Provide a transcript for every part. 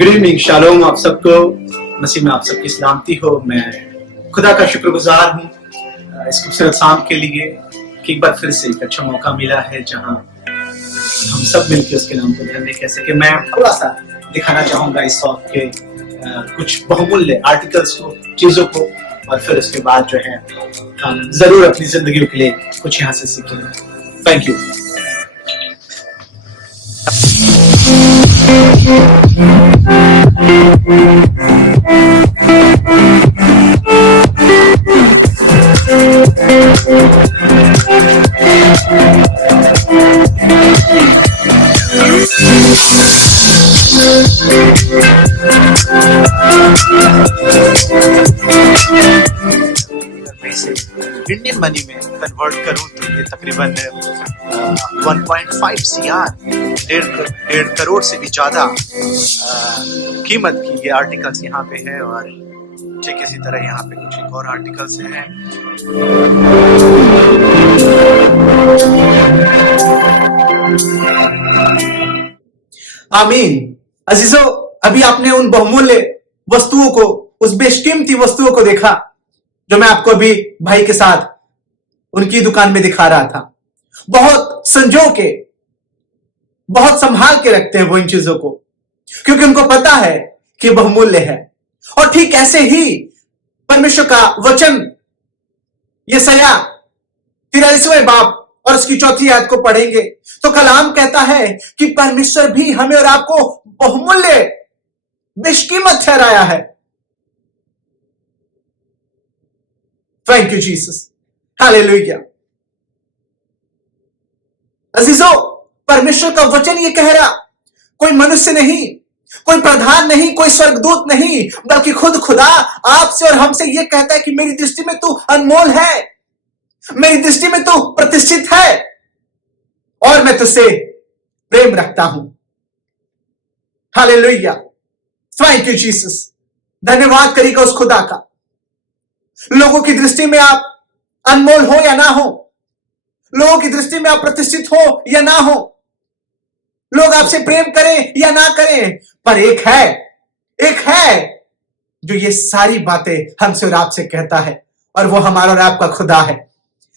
Good evening, shalom आप सबको। मसीह में आप सबकी सलामती हो। मैं खुदा का शुक्रगुजार हूँ इस खूबसूरत शाम के लिए कि एक बार फिर से एक अच्छा मौका मिला है जहाँ हम सब मिलकर उसके नाम को धन्य कह सके। मैं थोड़ा सा दिखाना चाहूंगा इस वक्त के कुछ बहुमूल्य आर्टिकल्स को, चीजों को, और फिर उसके बाद जो है हम जरूर अपनी जिंदगी के लिए कुछ यहाँ से सीखेंगे। Thank you. से इंडियन मनी में कन्वर्ट करूं तो ये तकरीबन 1.5 CR, डेढ़ करोड़ से भी ज्यादा कीमत की ये आर्टिकल्स यहाँ पे है। और ठीक इसी तरह यहाँ पे कुछ एक और आर्टिकल्स हैं। आमीन। अजीजों, अभी आपने उन बहुमूल्य वस्तुओं को, उस बेशकीमती वस्तुओं को देखा जो मैं आपको अभी भाई के साथ उनकी दुकान में दिखा रहा था। बहुत संजो के, बहुत संभाल के रखते हैं वो इन चीजों को, क्योंकि उनको पता है कि बहुमूल्य है। और ठीक ऐसे ही परमेश्वर का वचन यशायाह 43वें बाब और उसकी 4थी आयत को पढ़ेंगे तो कलाम कहता है कि परमेश्वर भी हमें और आपको बहुमूल्य, बेशकीमत ठहराया है। Thank you Jesus, hallelujah. अजीजों, परमेश्वर का वचन ये कह रहा, कोई मनुष्य नहीं, कोई प्रधान नहीं, कोई स्वर्गदूत नहीं, बल्कि खुद खुदा आपसे और हमसे ये कहता है कि मेरी दृष्टि में तू अनमोल है, मेरी दृष्टि में तू प्रतिष्ठित है और मैं तुझसे प्रेम रखता हूं। Hallelujah, thank you Jesus. धन्यवाद करेगा उस खुदा का। लोगों की दृष्टि में आप अनमोल हो या ना हो, लोगों की दृष्टि में आप प्रतिष्ठित हो या ना हो, लोग आपसे प्रेम करें या ना करें, पर एक है जो ये सारी बातें हमसे और आपसे कहता है, और वो हमारा और आपका खुदा है,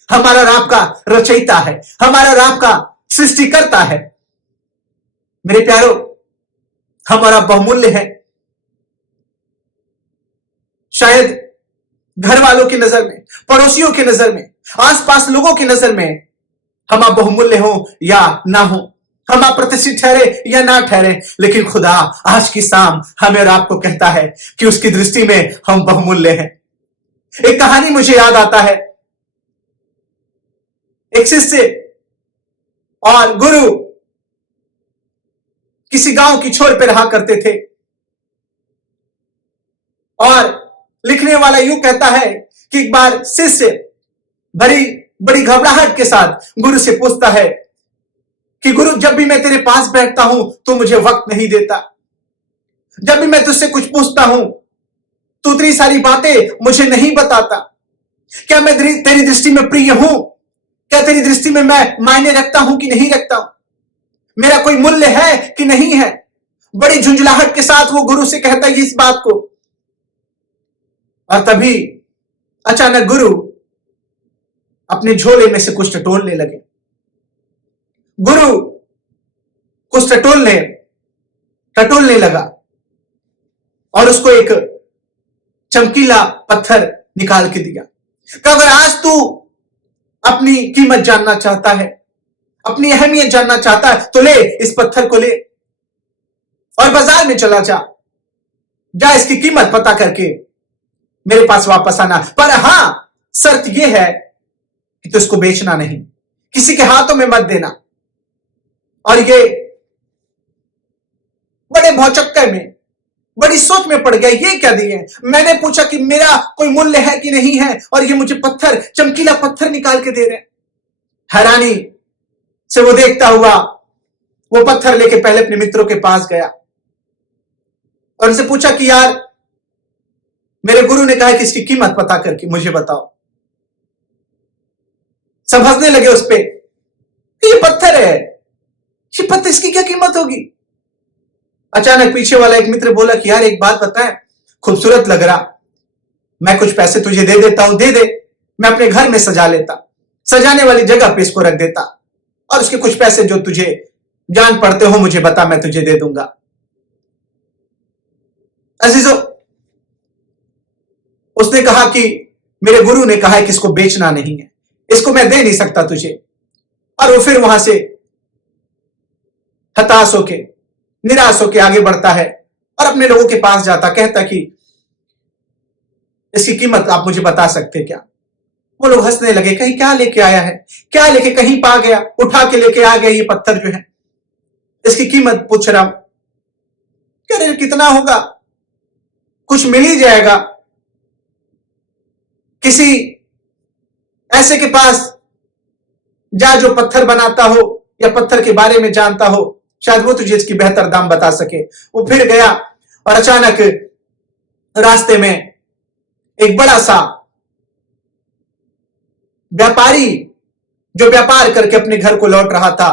हमारा और आपका रचयिता है, हमारा और आपका सृष्टिकर्ता है। मेरे प्यारो, हमारा बहुमूल्य है। शायद घर वालों की नजर में, पड़ोसियों की नजर में, आसपास लोगों की नजर में हम आप बहुमूल्य हो या ना हो, हम आप प्रतिष्ठित ठहरे या ना ठहरे, लेकिन खुदा आज की शाम हमें और आपको कहता है कि उसकी दृष्टि में हम बहुमूल्य हैं। एक कहानी मुझे याद आता है। एक शिष्य और गुरु किसी गांव की छोर पर रहा करते थे, और लिखने वाला यूं कहता है कि एक बार शिष्य बड़ी घबराहट के साथ गुरु से पूछता है कि गुरु, जब भी मैं तेरे पास बैठता हूं तो मुझे वक्त नहीं देता, जब भी मैं तुझसे कुछ पूछता हूं तो इतनी सारी बातें मुझे नहीं बताता। क्या मैं तेरी दृष्टि में प्रिय हूं? क्या तेरी दृष्टि में मैं मायने रखता हूं कि नहीं रखता हूं? मेरा कोई मूल्य है कि नहीं है? बड़ी झुंझलाहट के साथ वो गुरु से कहता है इस बात को। और तभी अचानक गुरु अपने झोले में से कुछ टटोलने लगे। गुरु कुछ टटोलने लगा और उसको एक चमकीला पत्थर निकाल के दिया। कि अगर आज तू अपनी कीमत जानना चाहता है, अपनी अहमियत जानना चाहता है, तो ले इस पत्थर को ले और बाजार में चला जा इसकी कीमत पता करके मेरे पास वापस आना। पर हां, शर्त यह है कि तो इसको बेचना नहीं, किसी के हाथों में मत देना। और ये बड़े भौचक्के में, बड़ी सोच में पड़ गया, ये क्या दिए? मैंने पूछा कि मेरा कोई मूल्य है कि नहीं है, और ये मुझे पत्थर, चमकीला पत्थर निकाल के दे रहे हैं। हैरानी से वो देखता हुआ वो पत्थर लेके पहले अपने मित्रों के पास गया और उनसे पूछा कि यार, मेरे गुरु ने कहा कि इसकी कीमत पता करके मुझे बताओ। सब हंसने लगे उस पे, ये पत्थर है, ये पत्थर, इसकी क्या कीमत होगी? अचानक पीछे वाला एक मित्र बोला कि यार एक बात बताएं, खूबसूरत लग रहा, मैं कुछ पैसे तुझे दे देता हूं, दे दे, मैं अपने घर में सजा लेता, सजाने वाली जगह पे इसको रख देता, और उसके कुछ पैसे जो तुझे जान पड़ते हो मुझे बता, मैं तुझे दे दूंगा। अजीजों, उसने कहा कि मेरे गुरु ने कहा है कि इसको बेचना नहीं है, इसको मैं दे नहीं सकता तुझे। और वो फिर वहां से हताश होके, निराश होके आगे बढ़ता है और अपने लोगों के पास जाता, कहता कि इसकी कीमत आप मुझे बता सकते क्या? वो लोग हंसने लगे, कहीं क्या लेके आया है, क्या लेके कहीं पा गया, उठा के लेके आ गया ये पत्थर जो है, इसकी कीमत पूछ रहा हूं। कह रहे कितना होगा, कुछ मिल ही जाएगा, किसी ऐसे के पास जा जो पत्थर बनाता हो या पत्थर के बारे में जानता हो, शायद वो तुझे इसकी बेहतर दाम बता सके। वो फिर गया और अचानक रास्ते में एक बड़ा सा व्यापारी जो व्यापार करके अपने घर को लौट रहा था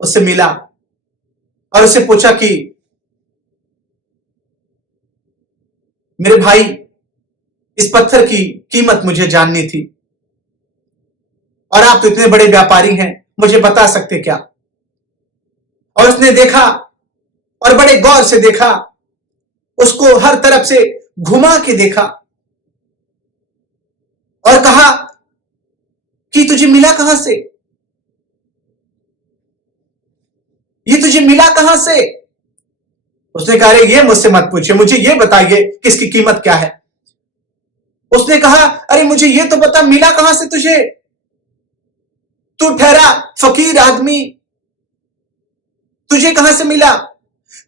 उससे मिला और उससे पूछा कि मेरे भाई, इस पत्थर की कीमत मुझे जाननी थी और आप तो इतने बड़े व्यापारी हैं, मुझे बता सकते क्या? और उसने देखा और बड़े गौर से देखा, उसको हर तरफ से घुमा के देखा और कहा कि तुझे मिला कहां से, ये तुझे मिला कहां से? उसने कहा, ये मुझसे मत पूछिए, मुझे ये बताइए कि इसकी कीमत क्या है। उसने कहा, अरे मुझे ये तो बता, मिला कहां से तुझे? तू ठहरा फकीर आदमी, तुझे कहां से मिला?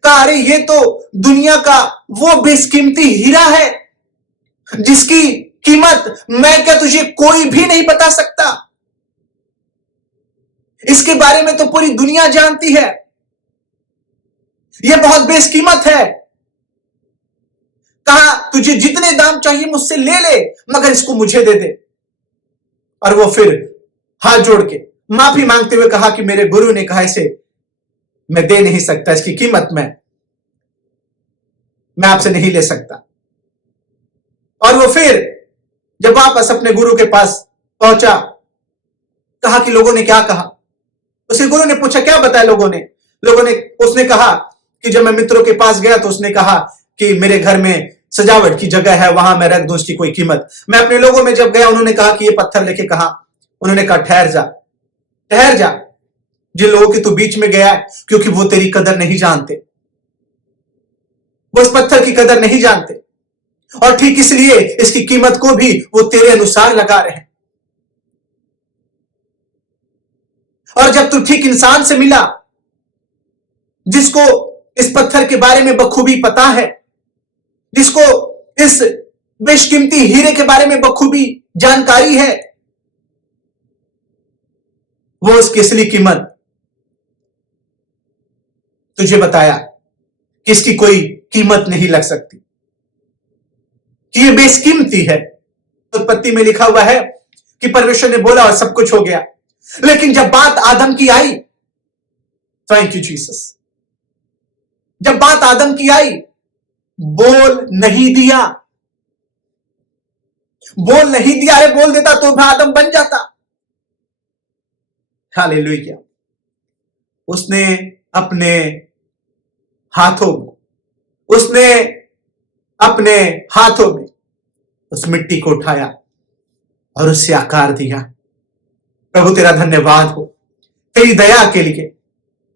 कहा, अरे ये तो दुनिया का वो बेशकीमती हीरा है जिसकी कीमत मैं क्या तुझे कोई भी नहीं बता सकता, इसके बारे में तो पूरी दुनिया जानती है, यह बहुत बेशकीमत है। कहा, तुझे जितने दाम चाहिए मुझसे ले ले, मगर इसको मुझे दे दे। और वो फिर हाथ जोड़ के माफी मांगते हुए कहा कि मेरे गुरु ने कहा इसे मैं दे नहीं सकता, इसकी कीमत मैं आपसे नहीं ले सकता। और वो फिर जब वापस अपने गुरु के पास पहुंचा, कहा कि लोगों ने क्या कहा। उसके गुरु ने पूछा, क्या बताया लोगों ने? उसने कहा कि जब मैं मित्रों के पास गया तो उसने कहा कि मेरे घर में सजावट की जगह है, वहां मैं रख दूं इसकी कोई कीमत। मैं अपने लोगों में जब गया, उन्होंने कहा कि ये पत्थर लेके कहा, उन्होंने कहा ठहर जा, ठहर जा, जिन लोगों के तू बीच में गया है, क्योंकि वो तेरी कदर नहीं जानते, वो इस पत्थर की कदर नहीं जानते, और ठीक इसलिए इसकी कीमत को भी वो तेरे अनुसार लगा रहे हैं। और जब तू ठीक इंसान से मिला, जिसको इस पत्थर के बारे में बखूबी पता है, जिसको इस बेशकीमती हीरे के बारे में बखूबी जानकारी है, वो उसकी असली कीमत तुझे बताया कि इसकी कोई कीमत नहीं लग सकती, कि ये बेशकीमती है। उत्पत्ति में लिखा हुआ है कि परमेश्वर ने बोला और सब कुछ हो गया। लेकिन जब बात आदम की आई, थैंक यू जीसस, जब बात आदम की आई, बोल नहीं दिया, बोल नहीं दिया। अरे बोल देता तो आदम बन जाता। हालेलुया। उसने अपने हाथों में, उसने अपने हाथों में उस मिट्टी को उठाया और उससे आकार दिया। प्रभु तेरा धन्यवाद हो तेरी दया के लिए।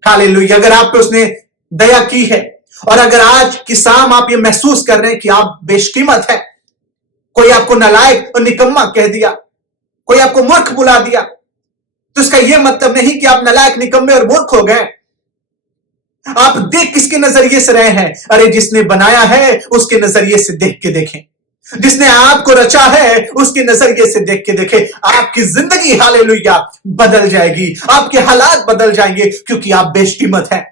हालेलुया। अगर आप पे उसने दया की है और अगर आज की शाम आप ये महसूस कर रहे हैं कि आप बेशकीमत है, कोई आपको नालायक और निकम्मा कह दिया, कोई आपको मूर्ख बुला दिया, तो इसका यह मतलब नहीं कि आप नालायक, निकम्मे और मूर्ख हो गए। आप देख किसके नजरिए से रहे हैं? अरे जिसने बनाया है उसके नजरिए से देख के देखें, जिसने आपको रचा है उसके नजरिए से देख के देखें। आपकी जिंदगी हालेलुया बदल जाएगी, आपके हालात बदल जाएंगे, क्योंकि आप बेशकीमत हैं।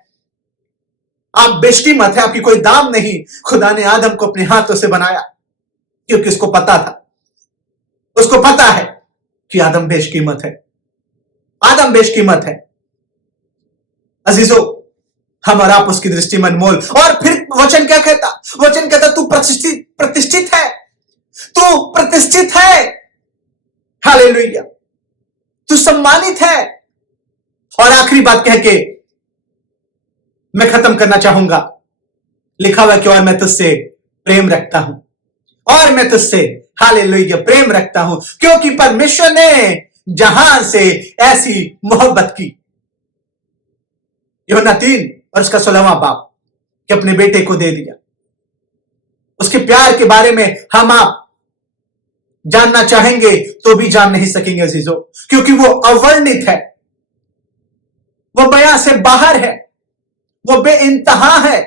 आप बेशकीमत है, आपकी कोई दाम नहीं। खुदा ने आदम को अपने हाथों से बनाया क्योंकि उसको पता था, उसको पता है कि आदम बेशकीमत है, आदम बेशकीमत है। अजीजों, हम और आप उसकी दृष्टि में अनमोल। और फिर वचन क्या कहता? वचन कहता तू प्रतिष्ठित है, तू प्रतिष्ठित है। हालेलुया, तू सम्मानित है। और आखिरी बात कह के मैं खत्म करना चाहूंगा। लिखा हुआ कि और मैं तुझसे प्रेम रखता हूं, और मैं तुझसे हालेलुया प्रेम रखता हूं, क्योंकि परमेश्वर ने जहां से ऐसी मोहब्बत की। यूहन्ना 3 और उसका 16वां बाब, कि अपने बेटे को दे दिया। उसके प्यार के बारे में हम आप जानना चाहेंगे तो भी जान नहीं सकेंगे अजीजों, क्योंकि वो अवर्णित है, वो बयां से बाहर है, वो बेइंतहा है।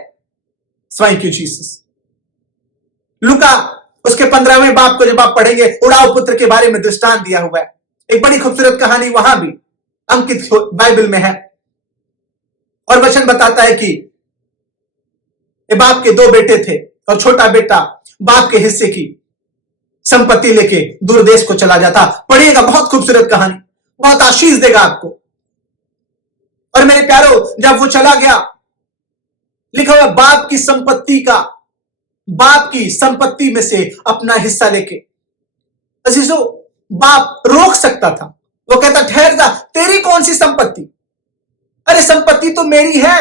Thank you Jesus. लूका उसके 15वें बाब को जब आप पढ़ेंगे, उड़ाऊ पुत्र के बारे में दृष्टांत दिया हुआ है। एक बड़ी खूबसूरत कहानी वहां भी अंकित बाइबल में है। और वचन बताता है कि बाप के 2 बेटे थे, और छोटा बेटा बाप के हिस्से की संपत्ति लेके दूर देश को चला जाता। पढ़िएगा, बहुत खूबसूरत कहानी, बहुत आशीष देगा आपको। और मेरे प्यारो, जब वो चला गया, लिखा हुआ बाप की संपत्ति में से अपना हिस्सा लेके, अजीजों बाप रोक सकता था। वो कहता ठहर जा, तेरी कौन सी संपत्ति? अरे संपत्ति तो मेरी है।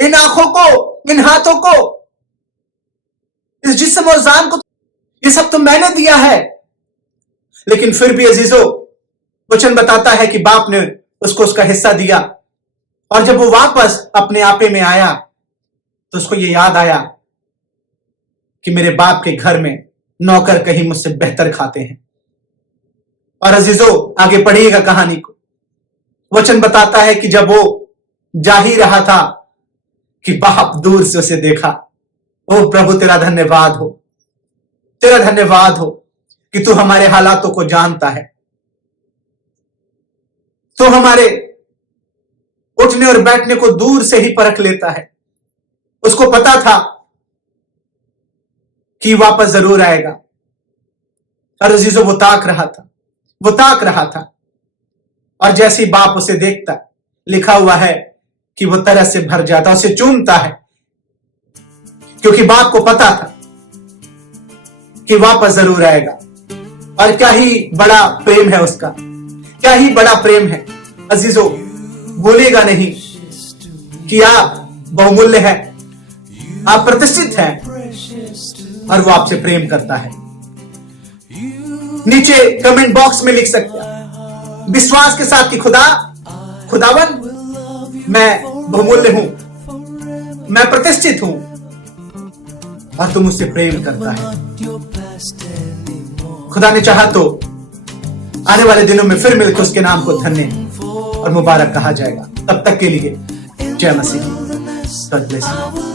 इन आंखों को, इन हाथों को, इस जिस्म और जान को, ये सब तो मैंने दिया है। लेकिन फिर भी अजीजों, वचन बताता है कि बाप ने उसको उसका हिस्सा दिया। और जब वो वापस अपने आपे में आया तो उसको ये याद आया कि मेरे बाप के घर में नौकर कहीं मुझसे बेहतर खाते हैं। और अजीजों आगे पढ़िएगा कहानी को। वचन बताता है कि जब वो जा ही रहा था कि बाप दूर से उसे देखा। ओ प्रभु, तेरा धन्यवाद हो, तेरा धन्यवाद हो कि तू हमारे हालातों को जानता है। तू हमारे उठने और बैठने को दूर से ही परख लेता है। उसको पता था कि वापस जरूर आएगा। और अजीजों वो ताक रहा था। और जैसे ही बाप उसे देखता, लिखा हुआ है कि वो तरस से भर जाता, उसे चूमता है, क्योंकि बाप को पता था कि वापस जरूर आएगा। और क्या ही बड़ा प्रेम है उसका, क्या ही बड़ा प्रेम है। अजीजों भूलिएगा नहीं कि आप बहुमूल्य हैं, आप प्रतिष्ठित हैं, और वो आपसे प्रेम करता है। नीचे कमेंट बॉक्स में लिख सकते हैं विश्वास के साथ कि खुदावन, मैं बहुमूल्य हूं, मैं प्रतिष्ठित हूं, और तुम मुझसे प्रेम करता है। खुदा ने चाहा तो आने वाले दिनों में फिर मिलकर उसके नाम को धन्य और मुबारक कहा जाएगा। तब तक के लिए जय मसीह। God bless you.